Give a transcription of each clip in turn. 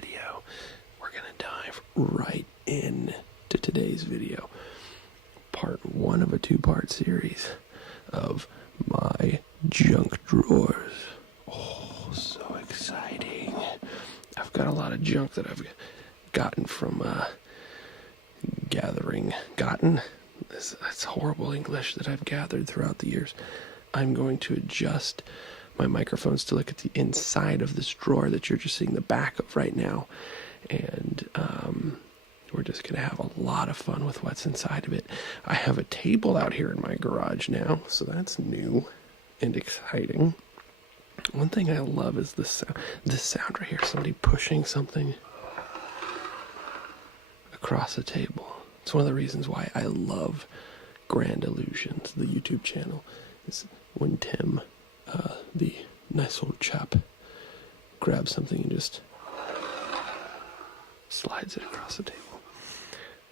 video, we're going to dive right in to today's video. Part 1 of a 2-part series of my junk drawers. Oh, so exciting. I've got a lot of junk that I've gotten from that's horrible English that I've gathered throughout the years. I'm going to adjust my microphones to look at the inside of this drawer that you're just seeing the back of right now. And we're just going to have a lot of fun with what's inside of it. I have a table out here in my garage now, so that's new and exciting. One thing I love is this sound right here, somebody pushing something across a table. It's one of the reasons why I love Grand Illusions, the YouTube channel, is when Tim, the nice old chap, grabs something and just slides it across the table.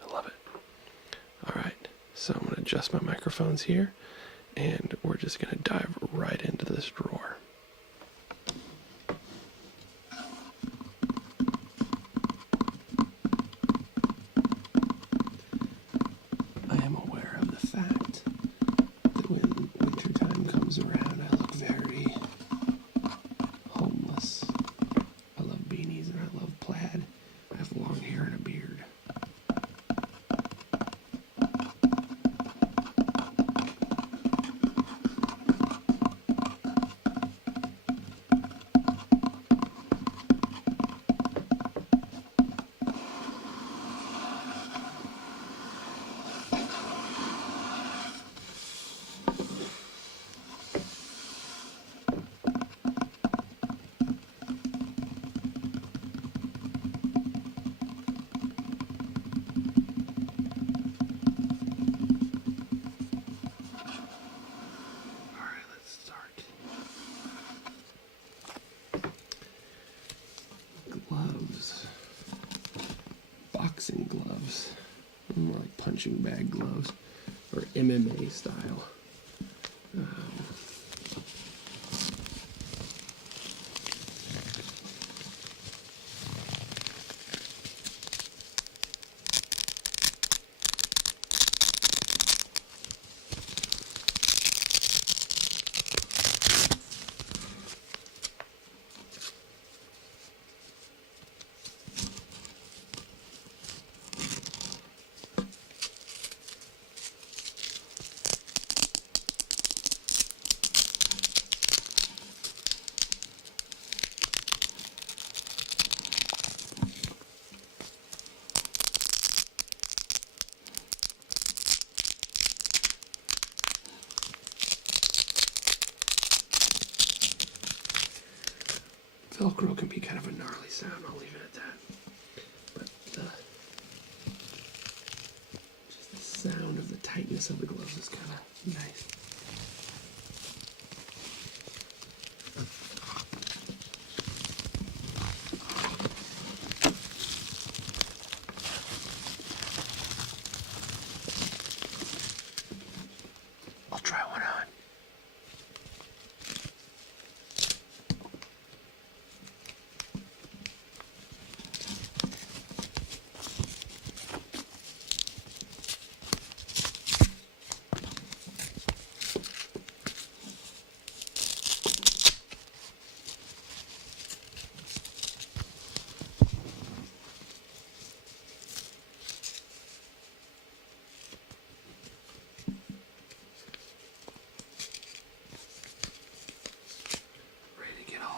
I love it. Alright, so I'm going to adjust my microphones here, and we're just going to dive right into this drawer. I am aware of the fact that when wintertime comes around, I look very homeless. I love beanies and I love plaid. I have long hair and a beard. Gloves, boxing gloves, more like punching bag gloves, or MMA style. Velcro can be kind of a gnarly sound, I'll leave it at that. But just the sound of the tightness of the gloves is kind of nice. I'll try one on.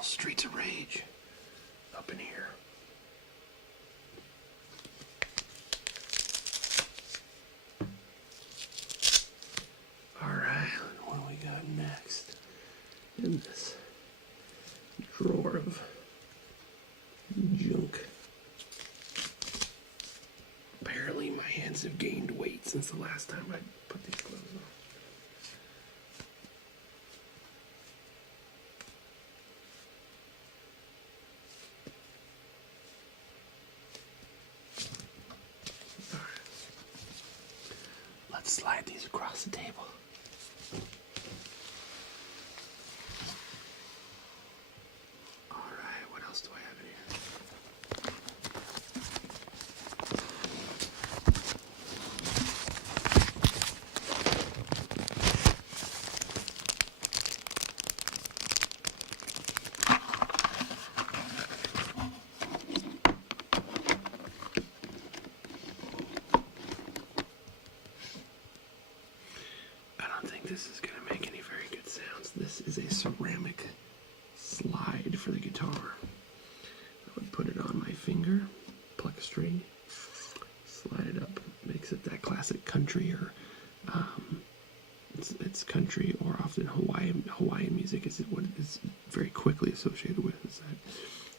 Streets of Rage up in here. Alright, what do we got next in this drawer of junk? Apparently my hands have gained weight since the last time I put these clothes on. Slide these across the table. Alright, what else do I have in here? ceramic slide for the guitar. I would put it on my finger, pluck a string, slide it up. Makes it that classic country, or it's country, or often Hawaiian music is what is very quickly associated with, is that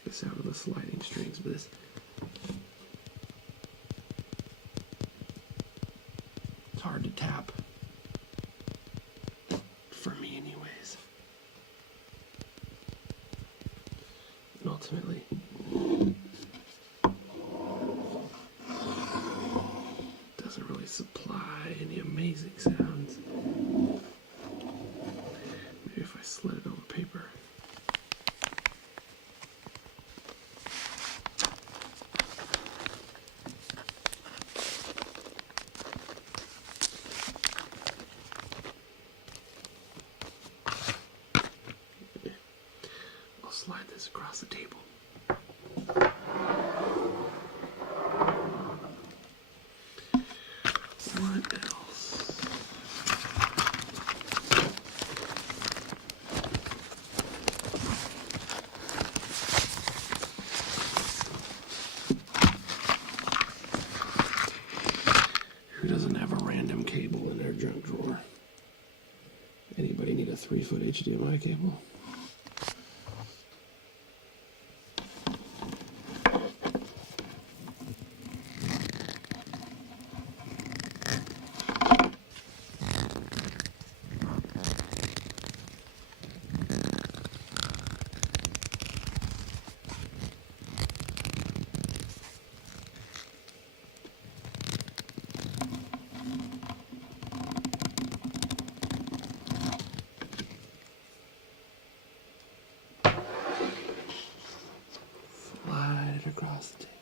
the sound of the sliding strings. But this, it's hard to tap, for me anyways. And ultimately, doesn't really supply any amazing sounds. Maybe if I slid it over paper. I'll slide this across the table. What else? Who doesn't have a random cable in their junk drawer? Anybody need a 3-foot HDMI cable? Across the table.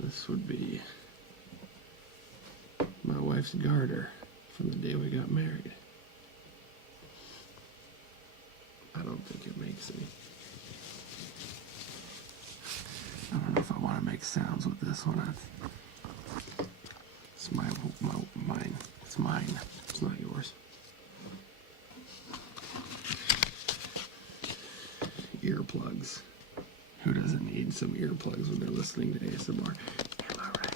This would be my wife's garter from the day we got married. I don't think it makes any. I don't know if I want to make sounds with this one. It's mine. It's mine. It's not yours. Earplugs. Who doesn't need some earplugs when they're listening to ASMR? Am I right?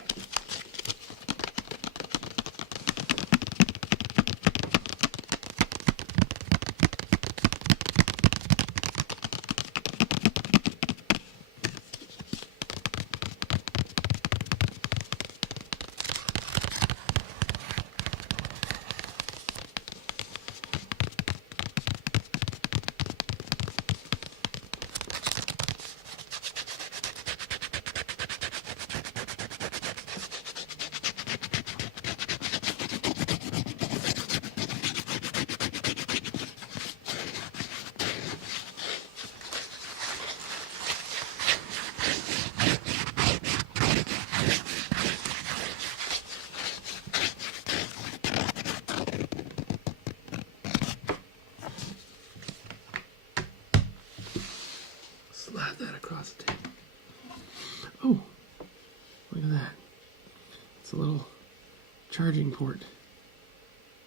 Slide that across the table. Oh, look at that. It's a little charging port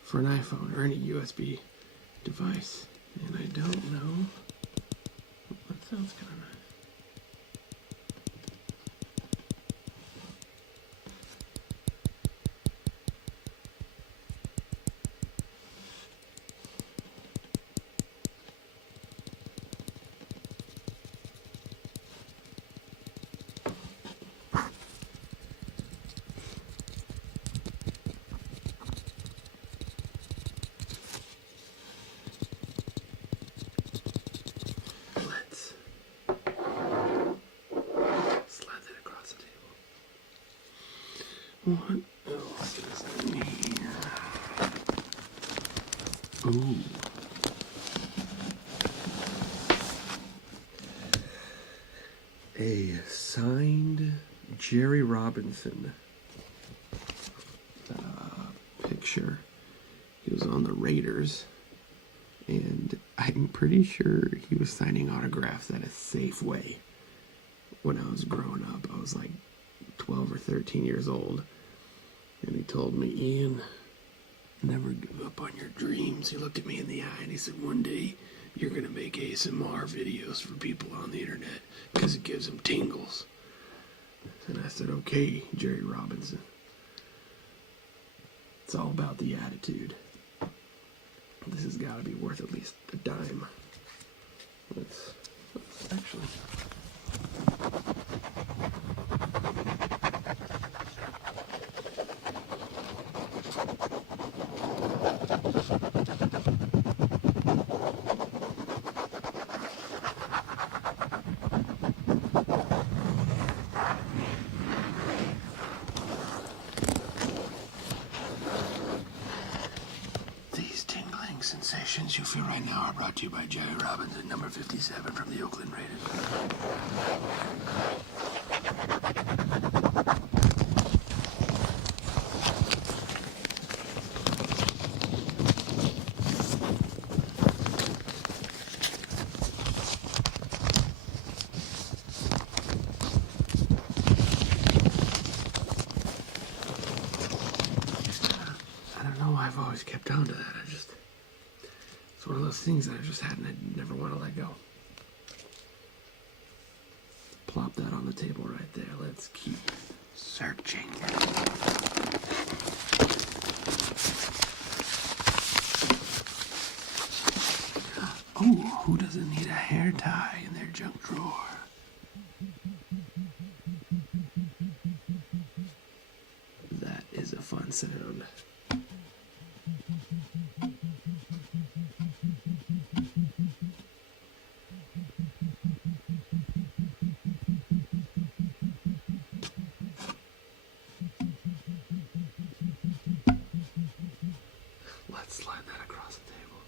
for an iPhone or any USB device. And I don't know. That sounds kind of nice. What else is in here? Ooh. A signed Jerry Robinson He was on the Raiders, and I'm pretty sure he was signing autographs at a Safeway when I was growing up. I was like 12 or 13 years old, and he told me, Ian, never give up on your dreams. He looked at me in the eye and he said, one day you're going to make ASMR videos for people on the internet because it gives them tingles. And I said, okay, Jerry Robinson. It's all about the attitude. This has got to be worth at least a dime. Let's actually... These tingling sensations you feel right now are brought to you by Jerry Robinson, number 57 from the Oakland Raiders. I've always kept on to that. It's one of those things that I just had and I never want to let go. Plop that on the table right there. Let's keep searching. Oh, who doesn't need a hair tie in their junk drawer? That is a fun sound. Let's slide that across the table.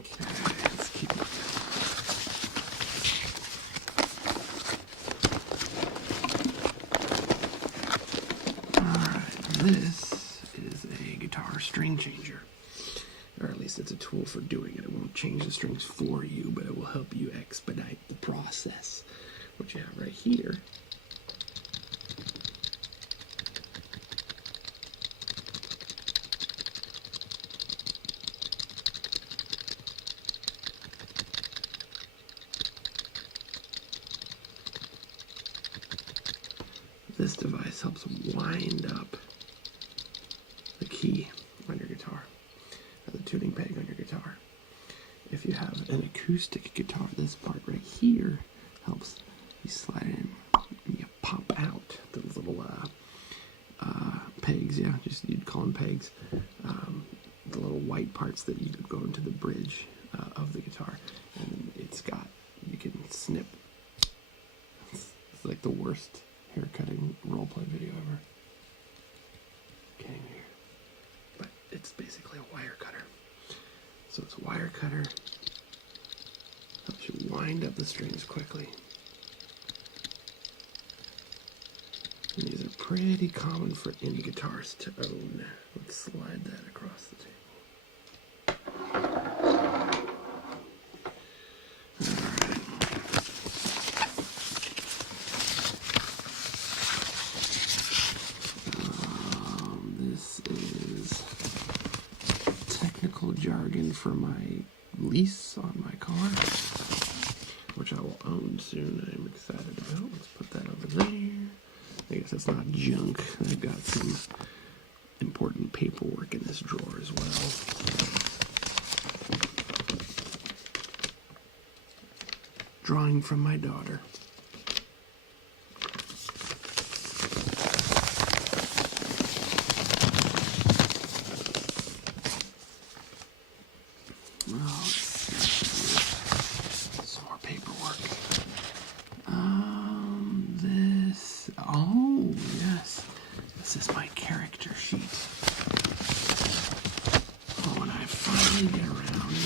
Okay, let's keep looking. Alright, this is a guitar string changer. Or at least it's a tool for doing it. It won't change the strings for you, but it will help you expedite the process. What you have right here this device helps wind up the key on your guitar, or the tuning peg on your guitar. If you have an acoustic guitar, this part right here helps you slide in and you pop out those little pegs, yeah, just you'd call them pegs, the little white parts that you could go into the bridge of the guitar, and it's got, you can snip. It's like the worst haircutting roleplay video ever. Can't even hear. But it's basically a wire cutter. So it's a wire cutter. Helps you wind up the strings quickly. And these are pretty common for any guitarist to own. Let's slide that across the table. Jargon for my lease on my car, which I will own soon. I'm excited about. Let's put that over there. I guess that's not junk. I've got some important paperwork in this drawer as well. Drawing from my daughter. Some more paperwork. Oh, yes. This is my character sheet. Oh, when I finally get around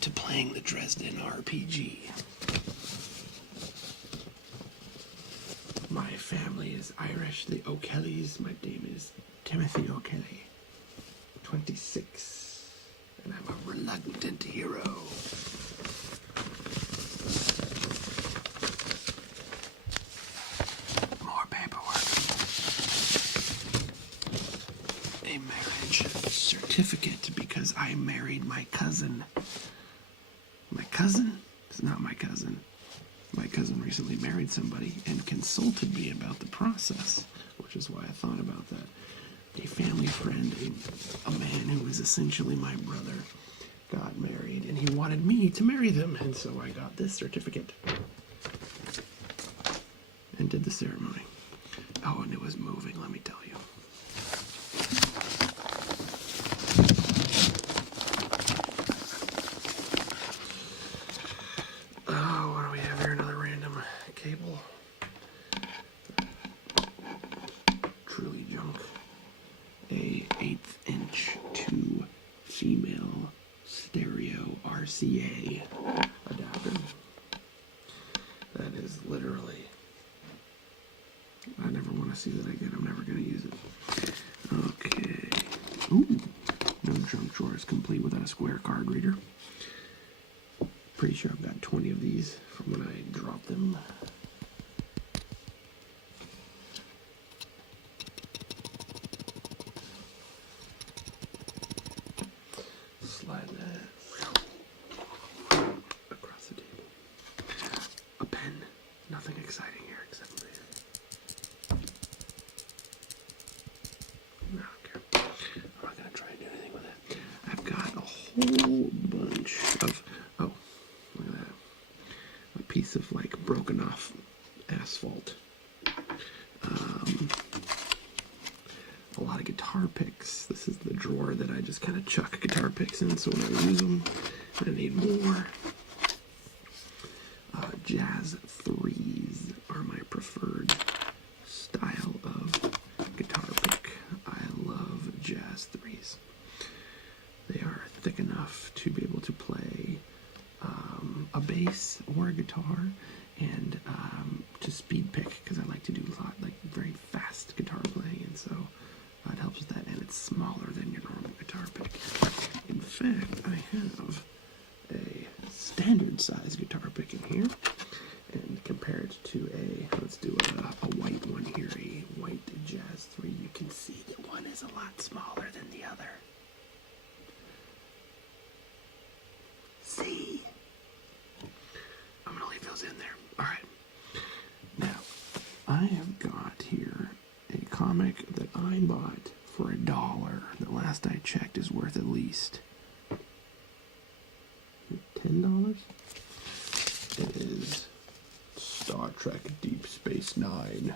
to playing the Dresden RPG. My family is Irish, the O'Kellys. My name is Timothy O'Kelly, 26, and I'm a reluctant hero. More paperwork. A marriage certificate because I married my cousin. My cousin? It's not my cousin. My cousin recently married somebody and consulted me about the process, which is why I thought about that. A family friend, a man who was essentially my brother, got married, and he wanted me to marry them, and so I got this certificate and did the ceremony. Oh, and it was moving, let me tell you. Oh, what do we have here? Another random cable. Truly junk. A 1/8 inch to female stereo RCA adapter. That is literally, I never want to see that again. I'm never going to use it. Okay. Ooh. No junk drawer is complete without a square card reader. Pretty sure I've got 20 of these from when I dropped them. Slide that across the table. A pen. Nothing exciting here except this. No, I don't care. I'm not going to try and do anything with it. I've got a whole bunch of, oh, look at that. A piece of like broken off asphalt. A lot of guitar picks. This is the drawer that I just kind of chuck guitar picks in, so when I use them, I need more. Jazz 3s are my preferred style of guitar pick. I love Jazz 3s. They are thick enough to be able to play a bass or a guitar, and to speed pick, because I like to do a lot, like very fast guitar playing, and so it helps with that, and it's smaller than your normal guitar pick. In fact, I have a standard size guitar pick in here, and compare it to let's do a white one here, a white Jazz 3. You can see that one is a lot smaller than the other. See? I'm going to leave those in there. All right. Now, I have got here a comic that I bought for $1. The last I checked is worth at least $10. It is Star Trek Deep Space Nine.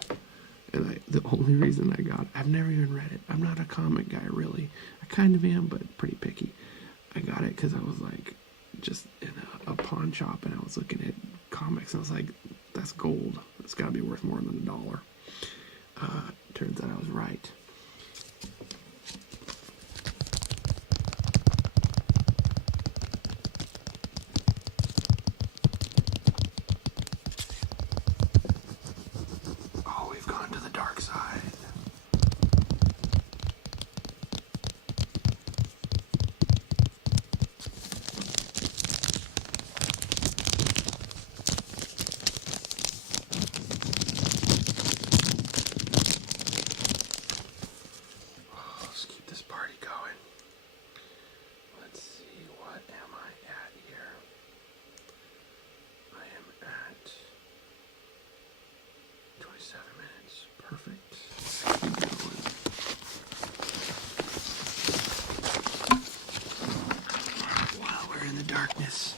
And the only reason I got it, I've never even read it. I'm not a comic guy, really. I kind of am, but pretty picky. I got it because I was like, just in a pawn shop, and I was looking at comics, and I was like, that's gold. It's got to be worth more than $1. Turns out I was right. Oh, we've gone to the dark side. Let's keep this party going. Let's see, what am I at here? I am at 27 minutes. Perfect. Keep going. While we're in the darkness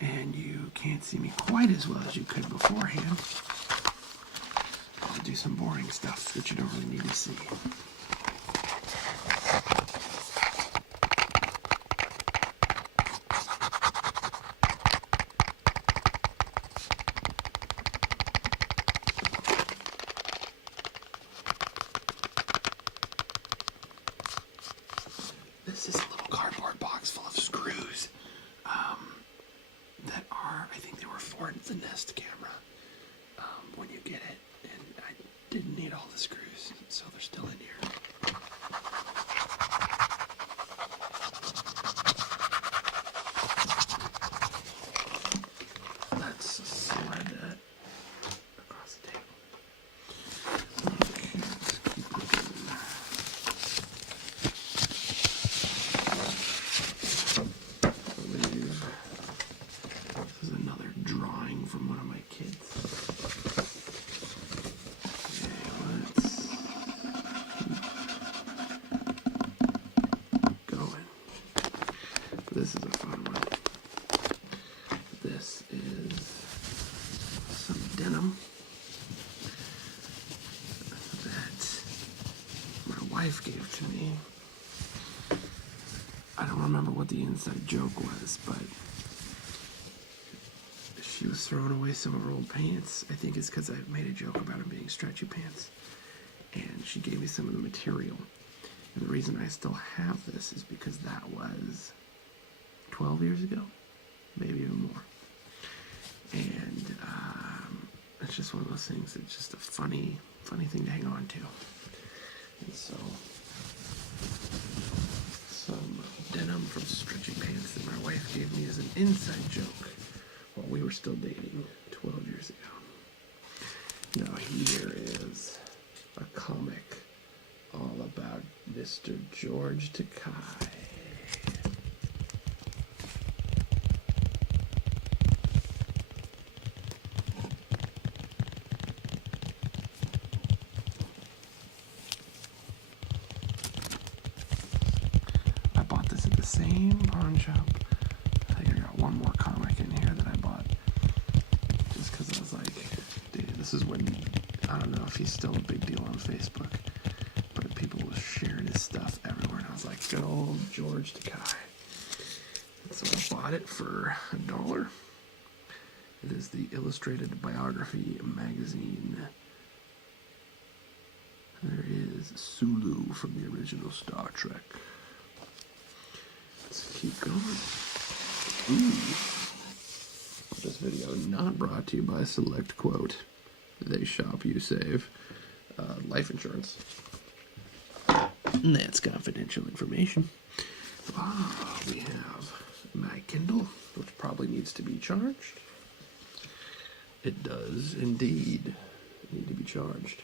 and you can't see me quite as well as you could beforehand, I'll do some boring stuff that you don't really need to see. This is a little cardboard box full of screws that are, I think they were for the Nest camera when you get it, and I didn't need a all the screws, so they're still in here. Let's slide that across the table. Okay, let's keep looking. I believe this is another drawing from one of my kids. This is a fun one. This is some denim that my wife gave to me. I don't remember what the inside joke was, but she was throwing away some of her old pants. I think it's because I made a joke about them being stretchy pants. And she gave me some of the material. And the reason I still have this is because that was 12 years ago, maybe even more. And it's just one of those things that's just a funny thing to hang on to. And so, some denim from stretchy pants that my wife gave me as an inside joke while we were still dating 12 years ago. Now here is a comic all about Mr. George Takei. Same pawn shop. I think I got one more comic in here that I bought just because I was like, dude, this is when, I don't know if he's still a big deal on Facebook, but people were sharing his stuff everywhere, and I was like, good old George Takei. And so I bought it for $1. It is the Illustrated Biography magazine. There is Sulu from the original Star Trek. Let's keep going. Ooh. This video not brought to you by Select Quote. They shop, you save. Life insurance. That's confidential information. We have my Kindle, which probably needs to be charged. It does indeed need to be charged.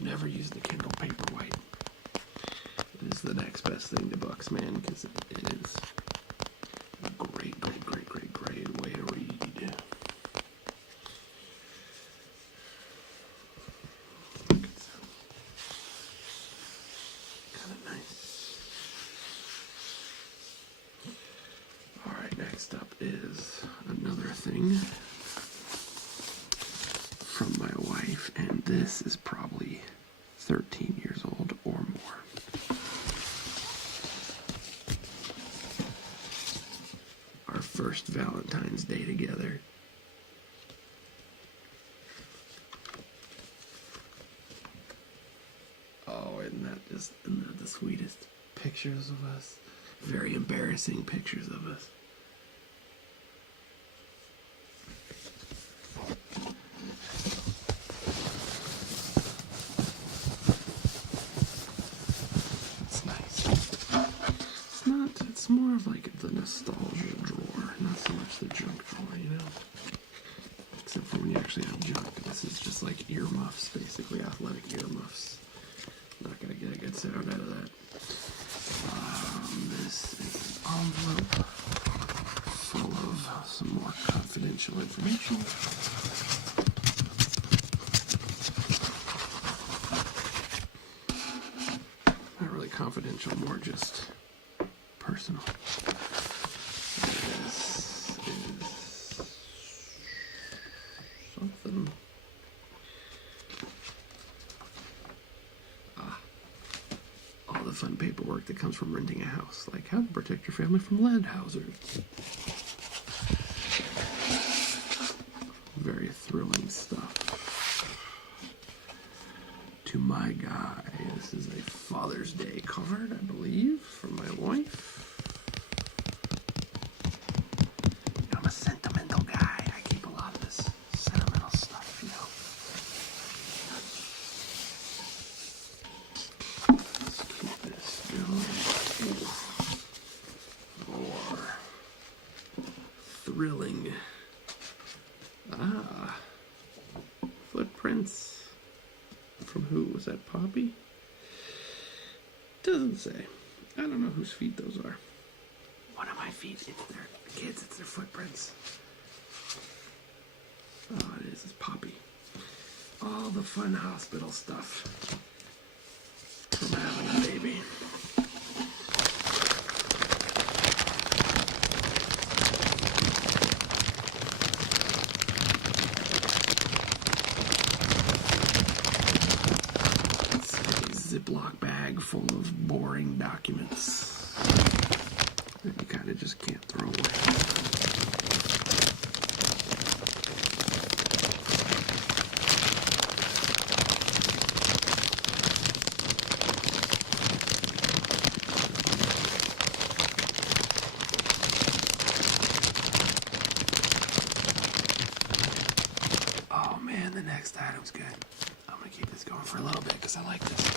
Never used the Kindle Paperwhite. It is the next best thing to books, man, because it is a great way to read. Look at that. Kind of nice. Alright, next up is another thing from my wife, and this is probably 13 years old or more. Our first Valentine's Day together. Oh, isn't that the sweetest pictures of us? Very embarrassing pictures of us. It's more of like the nostalgia drawer, not so much the junk drawer, you know? Except for when you actually have junk. This is just like earmuffs, basically, athletic earmuffs. Not gonna get a good sound out of that. This is an envelope full of some more confidential information. Not really confidential, more just personal. This is something. All the fun paperwork that comes from renting a house, like how to protect your family from lead hazards. Very thrilling stuff. to my guy. This is a Father's Day card, I believe, from my wife. I'm a sentimental guy. I keep a lot of this sentimental stuff, you know. Let's keep this going. More thrilling. Footprints. From who? Was that Poppy? Doesn't say. I don't know whose feet those are. One of my feet. It's their kids. It's their footprints. Oh, it is. It's Poppy. All the fun hospital stuff from having a baby. Ziploc bag full of boring documents that you kind of just can't throw away. Oh man, the next item's good. I'm gonna keep this going for a little bit because I like this.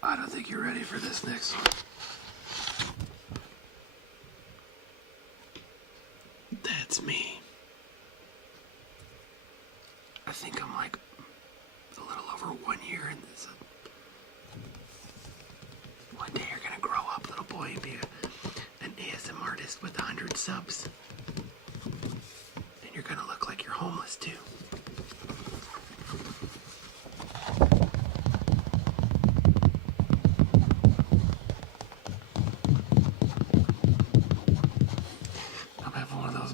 I don't think you're ready for this next one. That's me. I think I'm like a little over 1 year in this. One day you're gonna grow up, little boy, and be an ASM artist with 100 subs. And you're gonna look like you're homeless too.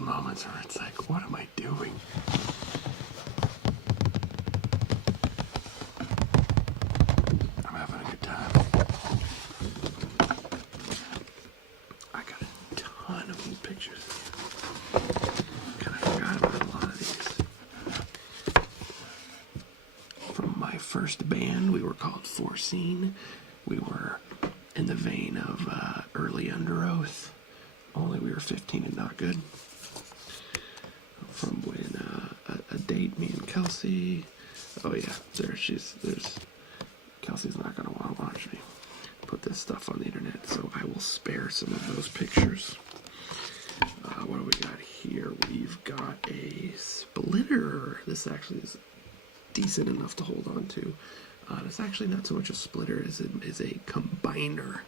Moments where it's like, what am I doing? I'm having a good time. I got a ton of old pictures. Kind of forgot about a lot of these. From my first band, we were called Frisson. We were in the vein of early Under Oath, only we were 15 and not good. From when a date, me and Kelsey. Oh yeah, there's Kelsey's not gonna want to watch me put this stuff on the internet, so I will spare some of those pictures. What do we got here? We've got a splitter. This actually is decent enough to hold on to. It's actually not so much a splitter as it is a combiner.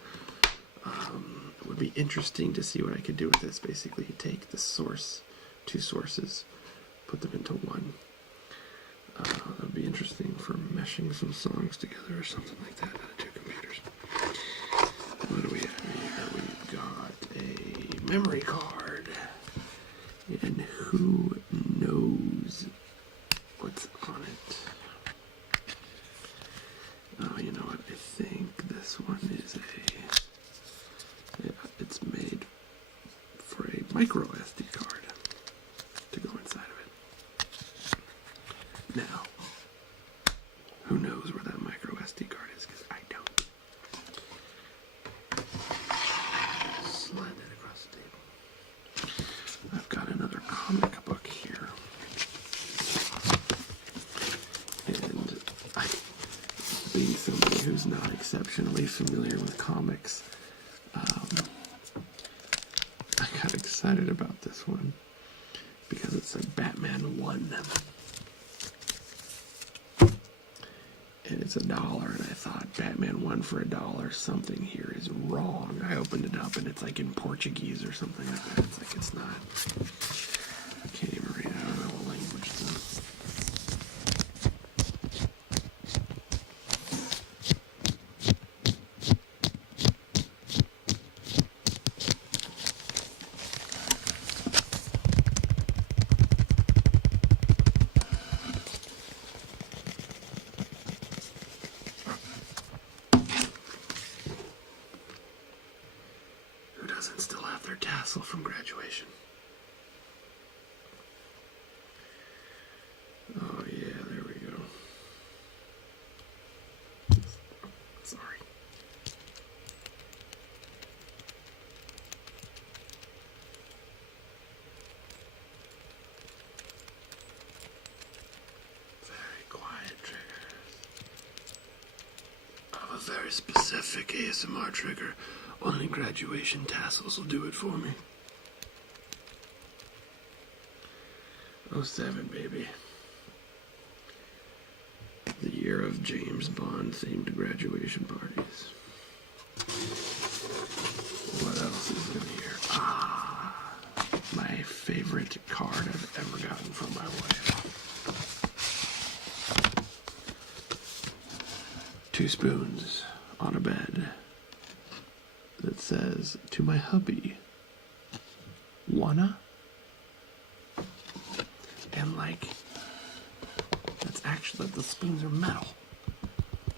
It would be interesting to see what I could do with this. Basically, you take the source, two sources, put them into one. That would be interesting for meshing some songs together or something like that out of two computers. What do we have here? We've got a memory card. And who knows what's on it? Oh, you know what? I think this one is it's made for a micro SD card to go inside of it. Now, who knows where that micro SD card is, because I don't. Slide that across the table. I've got another comic book here. And being somebody who's not exceptionally familiar with comics, I got excited about this one because it said Batman 1. And it's $1, and I thought, Batman 1 for $1, something here is wrong. I opened it up, and it's like in Portuguese or something like that. It's like, it's not. I can't even read it. I don't know what language it's in. doesn't still have their tassel from graduation? Oh yeah, there we go. Sorry. Very quiet triggers. I have a very specific ASMR trigger. Only graduation tassels will do it for me. '07, baby. The year of James Bond themed graduation parties. What else is in here? My favorite card I've ever gotten from my wife. 2 spoons on a bed that says, "To my hubby, wanna?" And like, that's actually, the spoons are metal.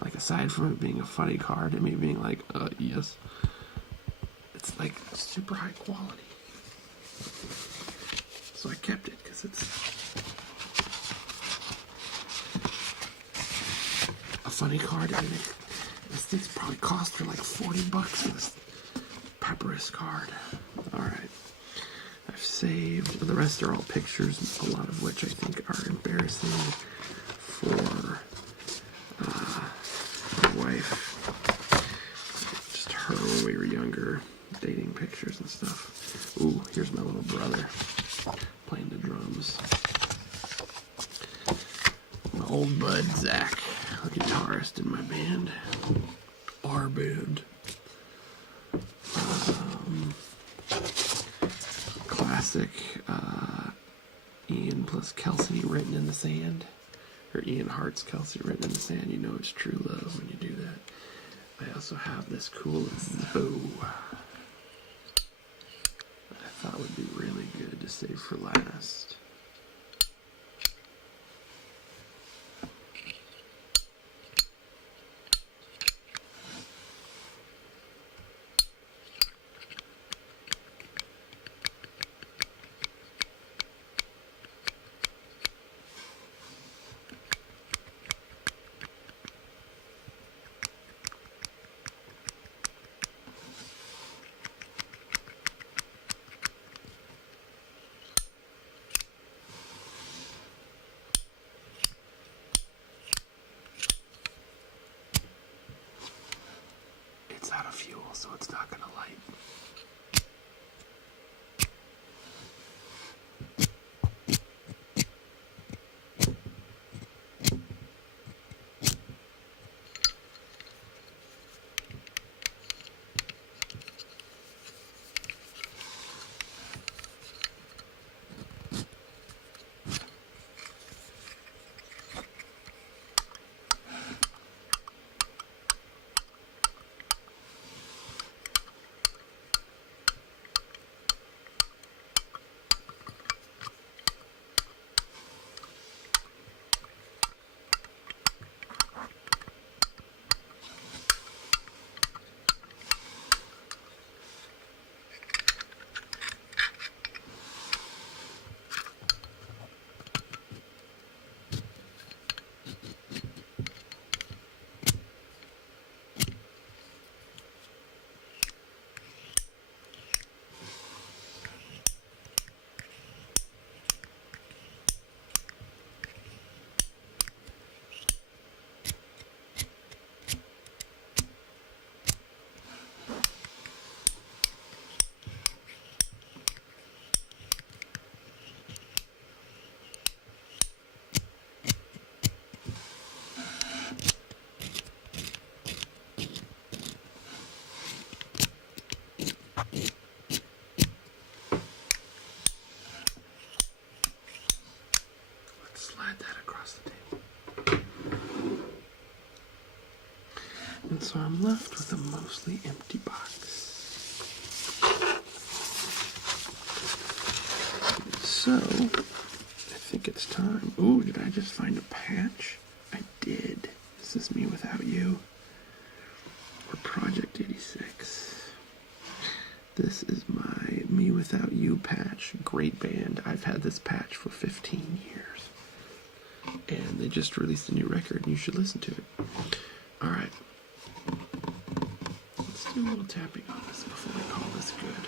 Like, aside from it being a funny card and me being like, yes, it's like super high quality. So I kept it because it's a funny card, and this thing's probably cost her like $40 for this Pepperis card. Alright. I've saved, the rest are all pictures, a lot of which I think are embarrassing for my wife. Just her when we were younger, dating pictures and stuff. Ooh, here's my little brother playing the drums. My old bud Zach, the guitarist in my band, our band. Classic Ian plus Kelsey written in the sand, or Ian Hart's Kelsey written in the sand. You know it's true love when you do that. I also have this cool bow that I thought would be really good to save for last. It's out of fuel, so it's not going to light. And so I'm left with a mostly empty box. So, I think it's time. Ooh, did I just find a patch? I did. This is Me Without You, or Project 86. This is my Me Without You patch. Great band. I've had this patch for 15 years. And they just released a new record, and you should listen to it. Alright. Let's do a little tapping on this before we call this good.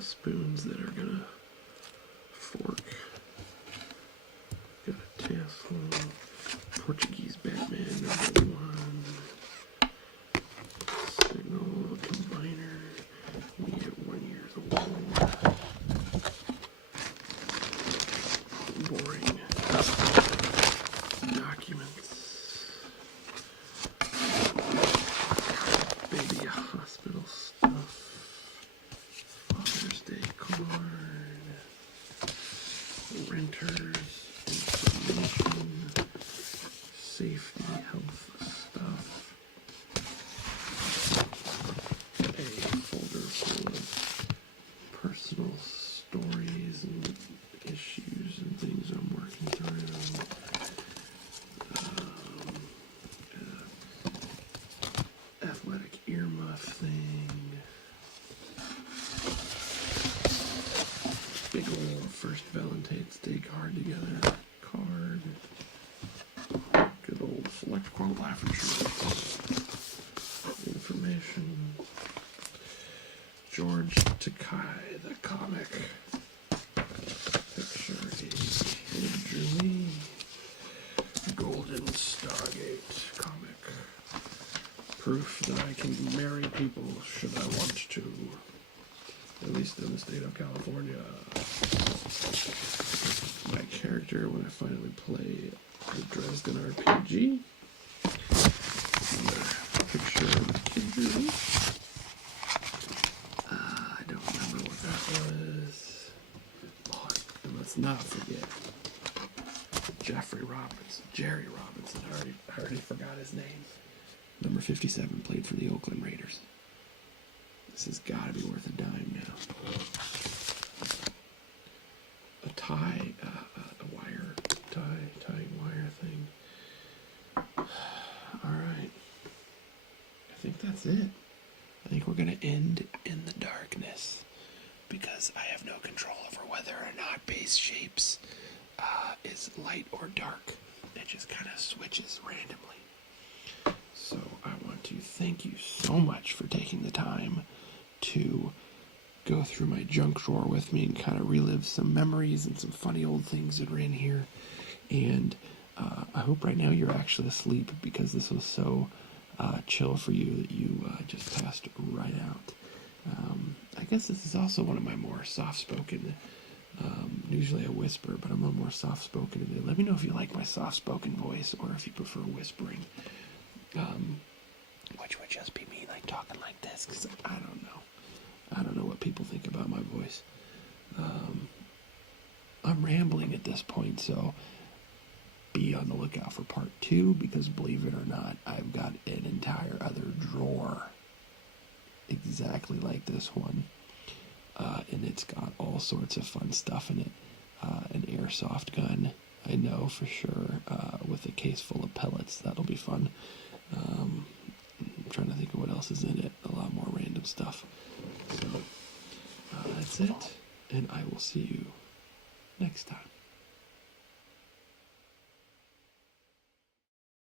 Spoons that are gonna fork. Got a tassel, Portuguese Batman #1, signal combiner, me at 1 year old, boring documents, baby hospital stuff. Father's Day card, renters, information, safety, health stuff, a folder full of personal stories and issues and things I'm working through, athletic earmuff thing, big old first Valentine's Day card together. Card. Good old select quote life insurance. Information. George Takei, the comic. Picture a kid drew me. Golden Stargate comic. Proof that I can marry people should I want to. At least in the state of California. My character when I finally play the Dresden RPG. Another picture of the kid drew. I don't remember what that was. Oh, and let's not forget Jerry Robinson. I already forgot his name. Number 57, played for the Oakland Raiders. This has got to be worth a dime now. A tie, a wire, tying wire thing. Alright. I think that's it. I think we're going to end in the darkness because I have no control over whether or not base shapes is light or dark. It just kind of switches randomly. So I want to thank you so much for taking the time to go through my junk drawer with me and kind of relive some memories and some funny old things that are in here. And I hope right now you're actually asleep, because this was so chill for you that you just passed right out. I guess this is also one of my more soft-spoken, usually I whisper, but I'm a little more soft-spoken today. Let me know if you like my soft-spoken voice, or if you prefer whispering, which would just be me like talking like this, because I don't know what people think about my voice. I'm rambling at this point, so be on the lookout for part 2, because believe it or not, I've got an entire other drawer exactly like this one, and it's got all sorts of fun stuff in it. An airsoft gun, I know for sure, with a case full of pellets. That'll be fun. I'm trying to think of what else is in it. A lot more random stuff. So that's it, and I will see you next time.